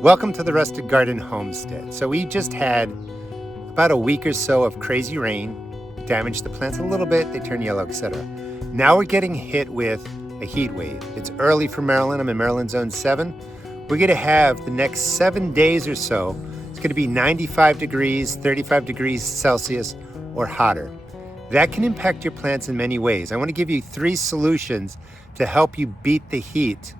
Welcome to the Rustic Garden Homestead. So we just had about a week or so of crazy rain, damaged the plants a little bit, they turn yellow, etc. Now we're getting hit with a heat wave. It's early for Maryland. I'm in Maryland Zone 7. We're going to have the next 7 days or so, it's going to be 95 degrees, 35 degrees Celsius or hotter. That can impact your plants in many ways. I want to give you 3 solutions to help you beat the heat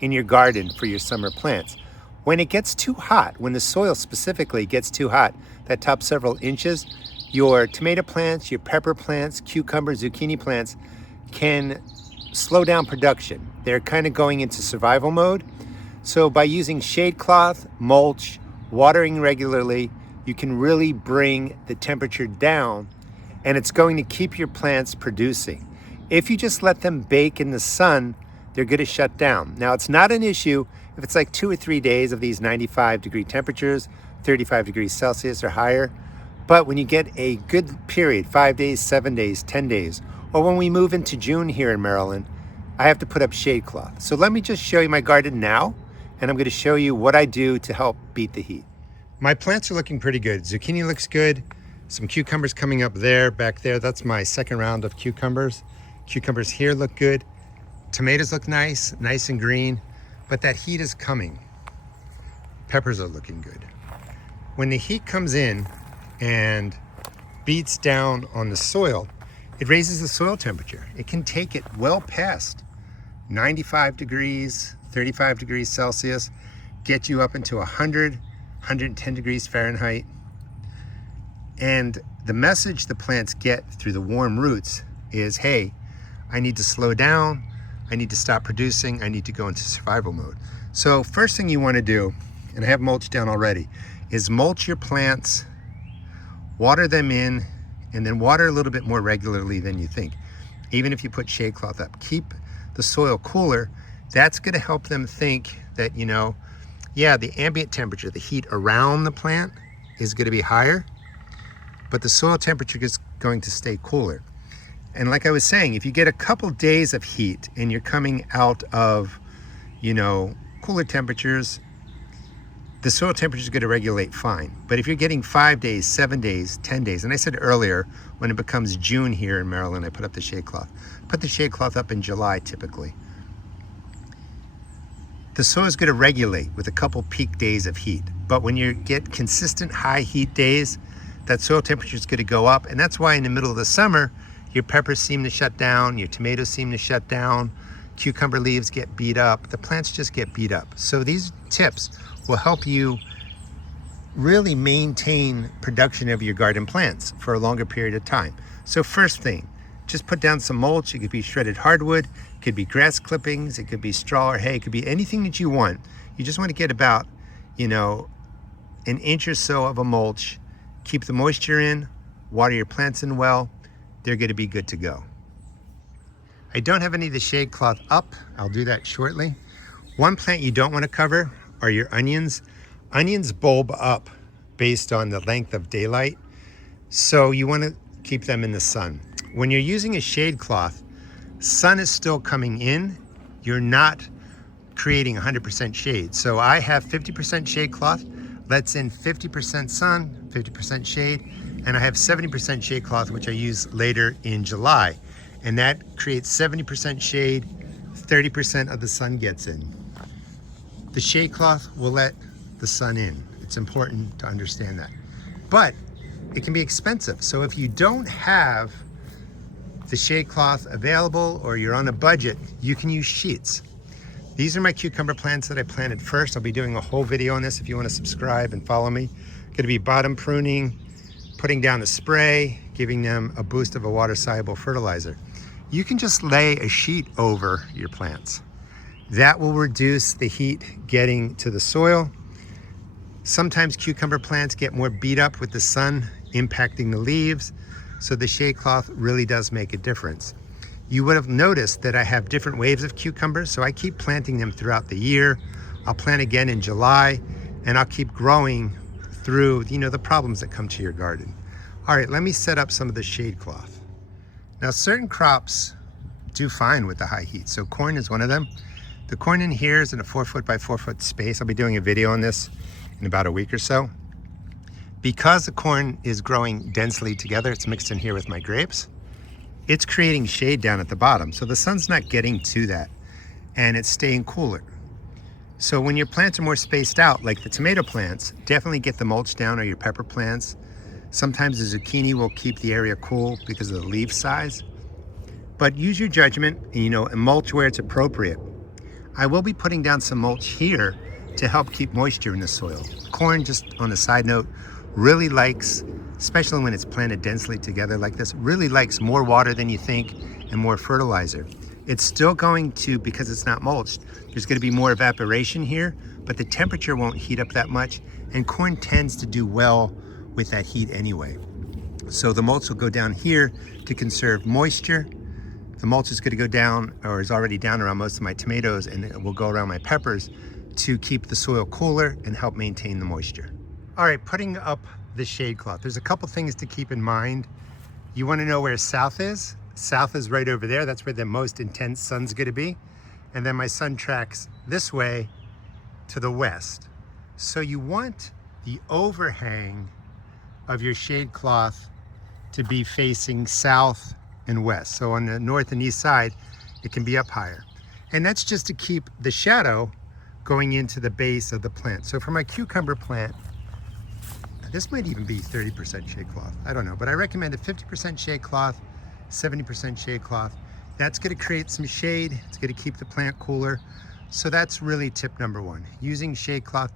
in your garden for your summer plants. When it gets too hot, when the soil specifically gets too hot, that top several inches, your tomato plants, your pepper plants, cucumber, zucchini plants can slow down production. They're kind of going into survival mode. So by using shade cloth, mulch, watering regularly, you can really bring the temperature down, and it's going to keep your plants producing. If you just let them bake in the sun, they're going to shut down. Now, it's not an issue if it's like 2 or 3 days of these 95 degree temperatures, 35 degrees Celsius or higher. But when you get a good period, 5 days, 7 days, 10 days, or when we move into June here in Maryland, I have to put up shade cloth. So let me just show you my garden now, and I'm going to show you what I do to help beat the heat. My plants are looking pretty good. Zucchini looks good. Some cucumbers coming up there, back there. That's my second round of cucumbers. Cucumbers here look good. Tomatoes look nice and green, but that heat is coming. Peppers are looking good. When the heat comes in and beats down on the soil, it raises the soil temperature. It can take it well past 95 degrees, 35 degrees Celsius, get you up into 100, 110 degrees Fahrenheit. And the message the plants get through the warm roots is, hey, I need to slow down, I need to stop producing, I need to go into survival mode. So first thing you want to do, and I have mulch down already, is mulch your plants, water them in, and then water a little bit more regularly than you think. Even if you put shade cloth up, keep the soil cooler. That's going to help them think that, yeah, the ambient temperature, the heat around the plant is going to be higher, but the soil temperature is going to stay cooler. And like I was saying, if you get a couple days of heat and you're coming out of, cooler temperatures, the soil temperature is going to regulate fine. But if you're getting 5 days, 7 days, 10 days, and I said earlier, when it becomes June here in Maryland, I put up the shade cloth. Put the shade cloth up in July typically. The soil is going to regulate with a couple peak days of heat. But when you get consistent high heat days, that soil temperature is going to go up. And that's why in the middle of the summer, your peppers seem to shut down, your tomatoes seem to shut down, cucumber leaves get beat up, the plants just get beat up. So these tips will help you really maintain production of your garden plants for a longer period of time. So first thing, just put down some mulch. It could be shredded hardwood, it could be grass clippings, it could be straw or hay, it could be anything that you want. You just want to get about, an inch or so of a mulch, keep the moisture in, water your plants in well, they're going to be good to go. I don't have any of the shade cloth up. I'll do that shortly. One plant you don't want to cover are your onions. Onions bulb up based on the length of daylight, so you want to keep them in the sun. When you're using a shade cloth, sun is still coming in. You're not creating 100% shade. So I have 50% shade cloth, lets in 50% sun, 50% shade, and I have 70% shade cloth, which I use later in July. And that creates 70% shade, 30% of the sun gets in. The shade cloth will let the sun in. It's important to understand that. But it can be expensive. So if you don't have the shade cloth available or you're on a budget, you can use sheets. These are my cucumber plants that I planted first. I'll be doing a whole video on this if you want to subscribe and follow me. Going to be bottom pruning, putting down a spray, giving them a boost of a water-soluble fertilizer. You can just lay a sheet over your plants. That will reduce the heat getting to the soil. Sometimes cucumber plants get more beat up with the sun impacting the leaves, so the shade cloth really does make a difference. You would have noticed that I have different waves of cucumbers, so I keep planting them throughout the year. I'll plant again in July, and I'll keep growing through, the problems that come to your garden. All right, let me set up some of the shade cloth. Now, certain crops do fine with the high heat. So corn is one of them. The corn in here is in a 4 foot by 4 foot space. I'll be doing a video on this in about a week or so. Because the corn is growing densely together, it's mixed in here with my grapes, it's creating shade down at the bottom. So the sun's not getting to that and it's staying cooler. So when your plants are more spaced out, like the tomato plants, definitely get the mulch down, or your pepper plants. Sometimes the zucchini will keep the area cool because of the leaf size. But use your judgment, and mulch where it's appropriate. I will be putting down some mulch here to help keep moisture in the soil. Corn, just on a side note, really likes, especially when it's planted densely together like this, really likes more water than you think and more fertilizer. It's still going to, because it's not mulched, there's going to be more evaporation here, but the temperature won't heat up that much, and corn tends to do well with that heat anyway. So the mulch will go down here to conserve moisture. The mulch is going to go down, or is already down around most of my tomatoes, and it will go around my peppers to keep the soil cooler and help maintain the moisture. All right, putting up the shade cloth. There's a couple things to keep in mind. You want to know where south is? South is right over there. That's where the most intense sun's going to be. And then my sun tracks this way to the west. So you want the overhang of your shade cloth to be facing south and west. So on the north and east side, it can be up higher. And that's just to keep the shadow going into the base of the plant. So for my cucumber plant, this might even be 30% shade cloth. I don't know, but I recommend a 50% shade cloth, 70% shade cloth. That's going to create some shade. It's going to keep the plant cooler. So that's really tip number one. Using shade cloth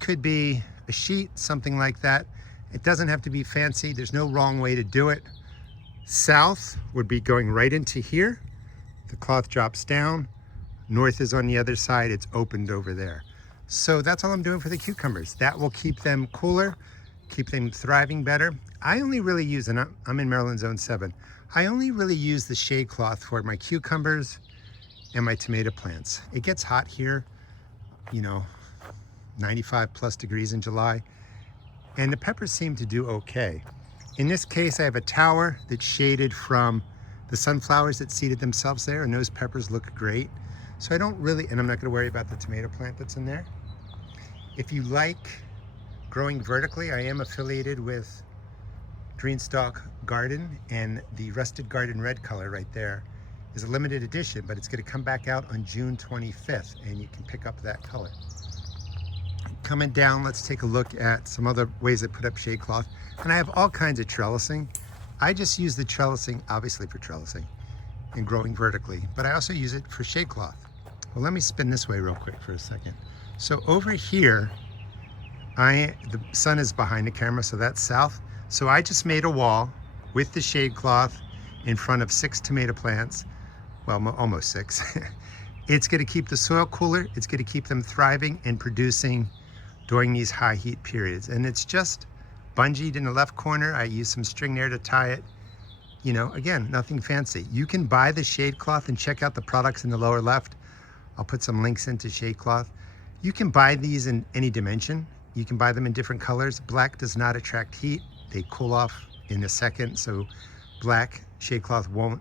could be a sheet, something like that. It doesn't have to be fancy. There's no wrong way to do it. South would be going right into here. The cloth drops down. North is on the other side. It's opened over there. So that's all I'm doing for the cucumbers. That will keep them cooler, keep them thriving better. I only really use, and I'm in Maryland Zone 7, I only really use the shade cloth for my cucumbers and my tomato plants. It gets hot here, 95 plus degrees in July, and the peppers seem to do okay. In this case, I have a tower that's shaded from the sunflowers that seeded themselves there, and those peppers look great. So I don't really, and I'm not going to worry about the tomato plant that's in there. If you like growing vertically, I am affiliated with Greenstalk Garden, and the Rusted Garden red color right there is a limited edition, but it's going to come back out on June 25th, and you can pick up that color. Coming down, let's take a look at some other ways I put up shade cloth. And I have all kinds of trellising. I just use the trellising, obviously for trellising and growing vertically, but I also use it for shade cloth. Well, let me spin this way real quick for a second. So over here, the sun is behind the camera, so that's south. So I just made a wall with the shade cloth in front of 6 tomato plants. Well, almost 6. It's going to keep the soil cooler. It's going to keep them thriving and producing during these high heat periods. And it's just bungeed in the left corner. I use some string there to tie it. Again, nothing fancy. You can buy the shade cloth and check out the products in the lower left. I'll put some links into shade cloth. You can buy these in any dimension. You can buy them in different colors. Black does not attract heat. They cool off in a second, so black shade cloth won't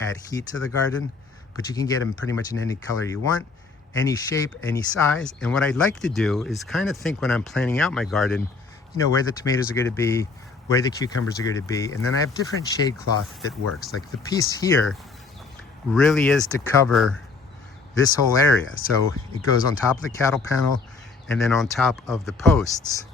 add heat to the garden, but you can get them pretty much in any color you want, any shape, any size. And what I'd like to do is kind of think when I'm planning out my garden, where the tomatoes are going to be, where the cucumbers are going to be, and then I have different shade cloth that works. Like the piece here really is to cover this whole area. So it goes on top of the cattle panel and then on top of the posts.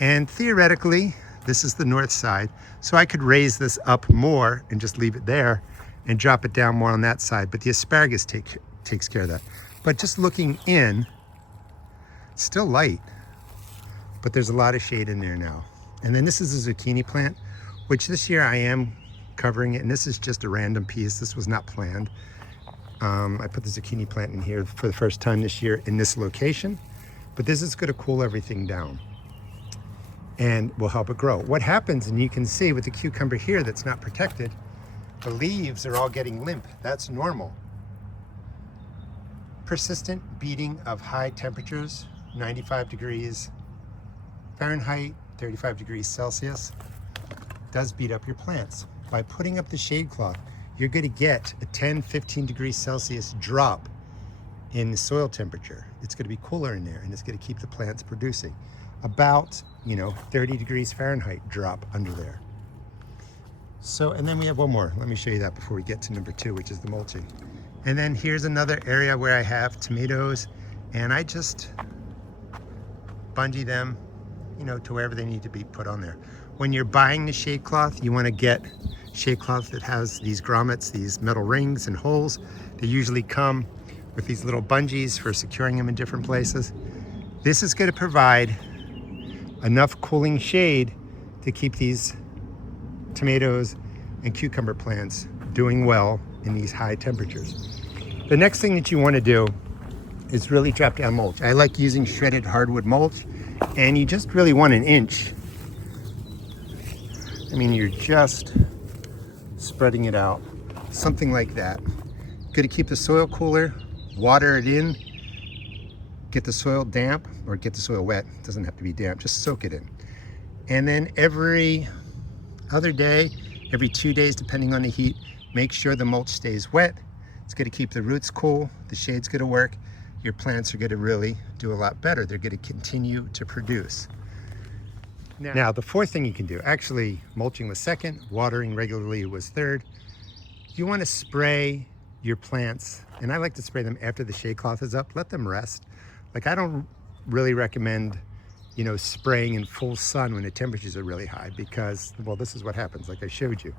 And theoretically, this is the north side, so I could raise this up more and just leave it there and drop it down more on that side, but the asparagus takes care of that. But just looking in, it's still light, but there's a lot of shade in there now. And then this is a zucchini plant, which this year I am covering it, and this is just a random piece. This was not planned. I put the zucchini plant in here for the first time this year in this location, but this is going to cool everything down and will help it grow. What happens, and you can see with the cucumber here that's not protected, the leaves are all getting limp. That's normal. Persistent beating of high temperatures, 95 degrees Fahrenheit, 35 degrees Celsius, does beat up your plants. By putting up the shade cloth, you're going to get a 10, 15 degrees Celsius drop in the soil temperature. It's going to be cooler in there, and it's going to keep the plants producing. About, 30 degrees Fahrenheit drop under there. So, and then we have one more. Let me show you that before we get to number 2, which is the mulching. And then here's another area where I have tomatoes, and I just bungee them, to wherever they need to be put on there. When you're buying the shade cloth, you want to get shade cloth that has these grommets, these metal rings and holes. They usually come with these little bungees for securing them in different places. This is going to provide enough cooling shade to keep these tomatoes and cucumber plants doing well in these high temperatures. The next thing that you want to do is really drop down mulch. I like using shredded hardwood mulch, and you just really want an inch. You're just spreading it out, something like that. Going to keep the soil cooler, water it in, get the soil damp, or get the soil wet. It doesn't have to be damp, just soak it in. And then every other day, every 2 days, depending on the heat, make sure the mulch stays wet. It's going to keep the roots cool, the shade's going to work. Your plants are going to really do a lot better. They're going to continue to produce. Now, the fourth thing you can do, actually mulching was second, watering regularly was third. You want to spray your plants, and I like to spray them after the shade cloth is up. Let them rest. I don't really recommend, spraying in full sun when the temperatures are really high, because, well, this is what happens, like I showed you.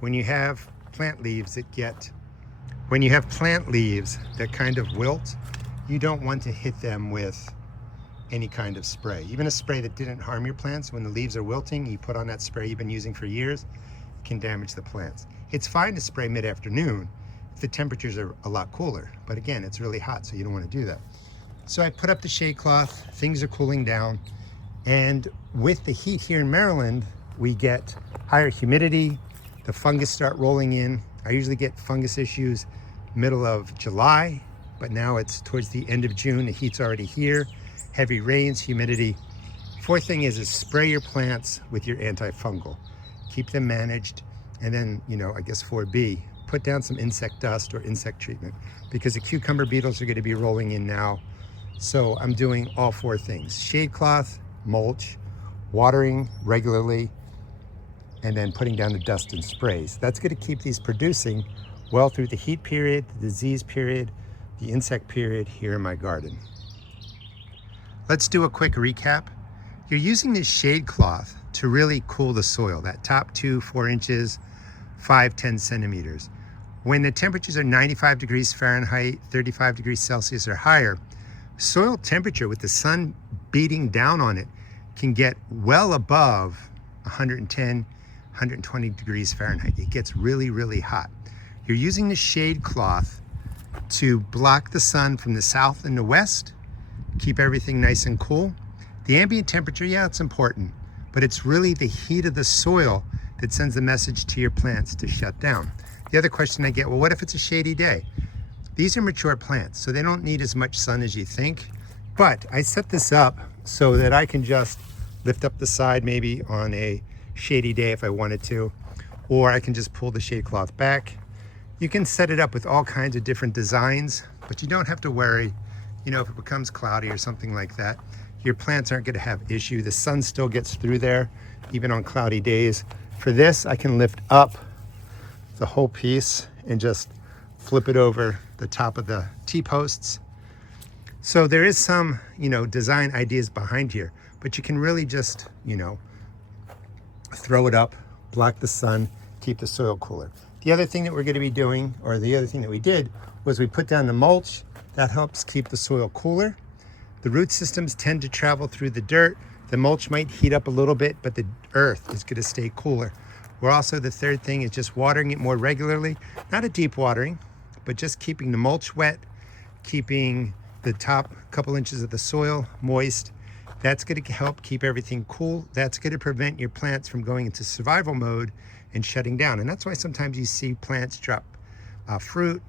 When you have plant leaves that kind of wilt, you don't want to hit them with any kind of spray. Even a spray that didn't harm your plants, when the leaves are wilting, you put on that spray you've been using for years, it can damage the plants. It's fine to spray mid-afternoon if the temperatures are a lot cooler, but again, it's really hot, so you don't want to do that. So I put up the shade cloth, things are cooling down, and with the heat here in Maryland, we get higher humidity, the fungus start rolling in. I usually get fungus issues middle of July, but now it's towards the end of June, the heat's already here. Heavy rains, humidity. Fourth thing is spray your plants with your antifungal. Keep them managed, and then, I guess 4B, put down some insect dust or insect treatment, because the cucumber beetles are going to be rolling in now. So I'm doing all 4 things: shade cloth, mulch, watering regularly, and then putting down the dust and sprays. That's going to keep these producing well through the heat period, the disease period, the insect period here in my garden. Let's do a quick recap. You're using this shade cloth to really cool the soil, that top 2-4 inches, 5-10 centimeters. When the temperatures are 95 degrees Fahrenheit, 35 degrees Celsius or higher, soil temperature with the sun beating down on it can get well above 110, 120 degrees Fahrenheit. It gets really, really hot. You're using the shade cloth to block the sun from the south and the west, keep everything nice and cool. The ambient temperature, yeah, it's important, but it's really the heat of the soil that sends the message to your plants to shut down. The other question I get, well, what if it's a shady day? These are mature plants, so they don't need as much sun as you think. But I set this up so that I can just lift up the side maybe on a shady day if I wanted to, or I can just pull the shade cloth back. You can set it up with all kinds of different designs, but you don't have to worry. If it becomes cloudy or something like that, your plants aren't going to have issue. The sun still gets through there, even on cloudy days. For this, I can lift up the whole piece and just flip it over the top of the T-posts. So there is some, design ideas behind here, but you can really just, throw it up, block the sun, keep the soil cooler. The other thing that we're going to be doing, or the other thing that we did, was we put down the mulch. That helps keep the soil cooler. The root systems tend to travel through the dirt. The mulch might heat up a little bit, but the earth is going to stay cooler. We're also, the third thing is just watering it more regularly. Not a deep watering, but just keeping the mulch wet, keeping the top couple inches of the soil moist. That's going to help keep everything cool. That's going to prevent your plants from going into survival mode and shutting down. And that's why sometimes you see plants drop fruit,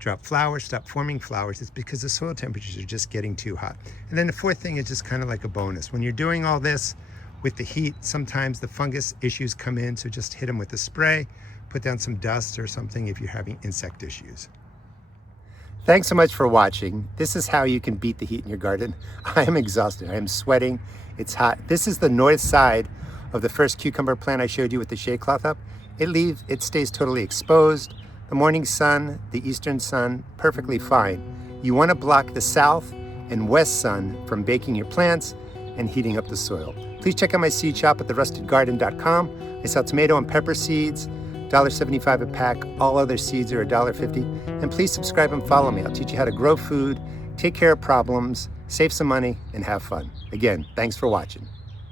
drop flowers, stop forming flowers. It's because the soil temperatures are just getting too hot. And then the fourth thing is just kind of like a bonus. When you're doing all this with the heat, sometimes the fungus issues come in, so just hit them with a spray, put down some dust or something if you're having insect issues. Thanks so much for watching. This is how you can beat the heat in your garden. I am exhausted. I am sweating. It's hot. This is the north side of the first cucumber plant I showed you with the shade cloth up. It stays totally exposed. The morning sun, the eastern sun, perfectly fine. You want to block the south and west sun from baking your plants and heating up the soil. Please check out my seed shop at therustedgarden.com. I sell tomato and pepper seeds, $1.75 a pack. All other seeds are $1.50. And please subscribe and follow me. I'll teach you how to grow food, take care of problems, save some money, and have fun. Again, thanks for watching.